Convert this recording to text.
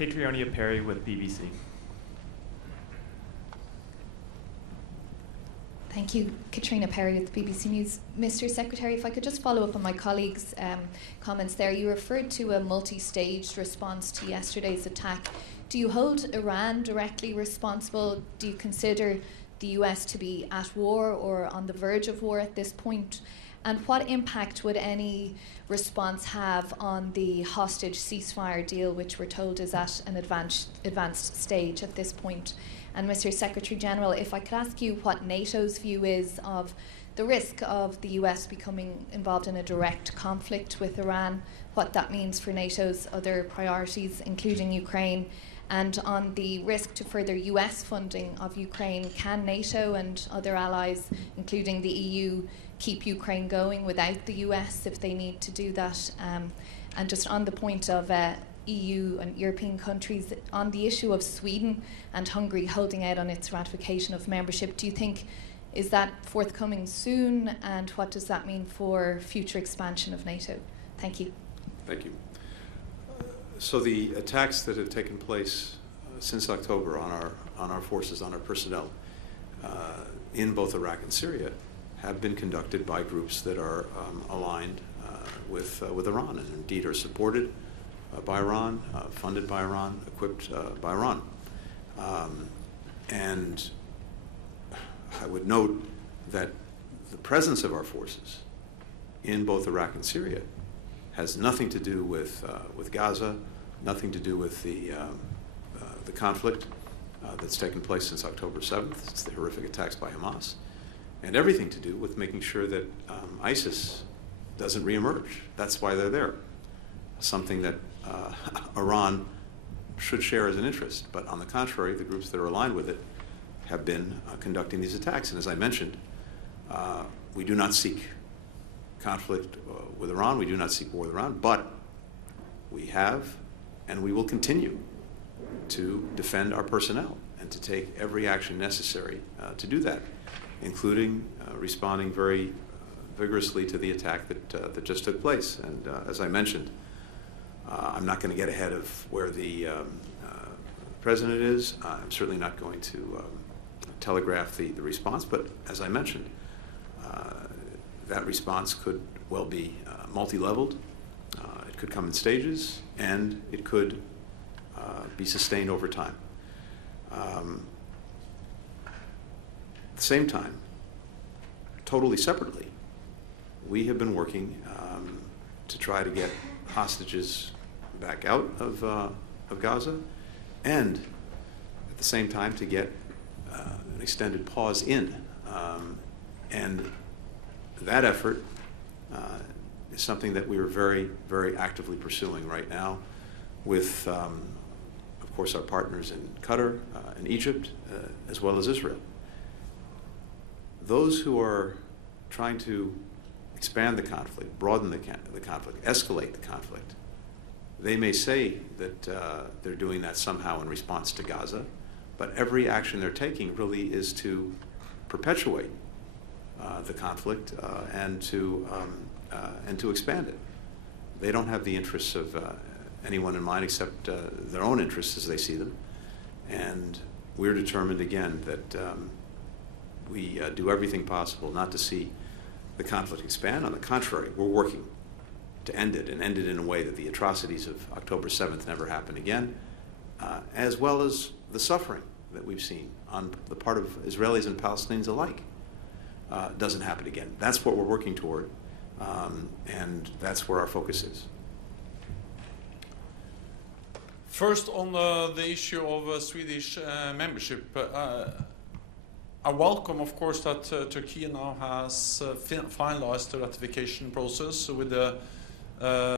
Catriona Perry with BBC. Thank you. Katrina Perry with BBC News. Mr. Secretary, if I could just follow up on my colleague's comments there. You referred to a multi-staged response to yesterday's attack. Do you hold Iran directly responsible? Do you consider the US to be at war or on the verge of war at this point? And what impact would any response have on the hostage ceasefire deal, which we're told is at an advanced stage at this point? And Mr. Secretary General, if I could ask you what NATO's view is of the risk of the US becoming involved in a direct conflict with Iran, what that means for NATO's other priorities, including Ukraine, and on the risk to further US funding of Ukraine, can NATO and other allies, including the EU, keep Ukraine going without the US if they need to do that? And just on the point of EU and European countries, on the issue of Sweden and Hungary holding out on its ratification of membership, do you think, is that forthcoming soon, and what does that mean for future expansion of NATO? Thank you. Thank you. So the attacks that have taken place since October on our forces, on our personnel, in both Iraq and Syria, have been conducted by groups that are aligned with Iran, and indeed are supported by Iran, funded by Iran, equipped by Iran. And I would note that the presence of our forces in both Iraq and Syria has nothing to do with Gaza, nothing to do with the conflict that's taken place since October 7th. It's the horrific attacks by Hamas, and everything to do with making sure that ISIS doesn't reemerge. That's why they're there. Something that Iran should share as an interest, but on the contrary, the groups that are aligned with it have been conducting these attacks. And as I mentioned, we do not seek conflict with Iran, we do not seek war with Iran, but we have and we will continue to defend our personnel and to take every action necessary to do that, including responding very vigorously to the attack that just took place. And as I mentioned, I'm not going to get ahead of where the president is. I'm certainly not going to telegraph the response, but as I mentioned, that response could well be multi-leveled. It could come in stages, and it could be sustained over time. At the same time, totally separately, we have been working to try to get hostages back out of Gaza, and at the same time to get an extended pause in. And that effort is something that we are very, very actively pursuing right now with, of course, our partners in Qatar and Egypt, as well as Israel. Those who are trying to expand the conflict, broaden the conflict, escalate the conflict, they may say that they're doing that somehow in response to Gaza, but every action they're taking really is to perpetuate the conflict and to expand it. They don't have the interests of anyone in mind except their own interests as they see them. And we're determined, again, that we do everything possible not to see the conflict expand. On the contrary, we're working to end it, and end it in a way that the atrocities of October 7th never happen again, as well as the suffering that we've seen on the part of Israelis and Palestinians alike doesn't happen again. That's what we're working toward, and that's where our focus is. First, on the issue of Swedish membership, I welcome, of course, that Turkey now has finalized the ratification process with the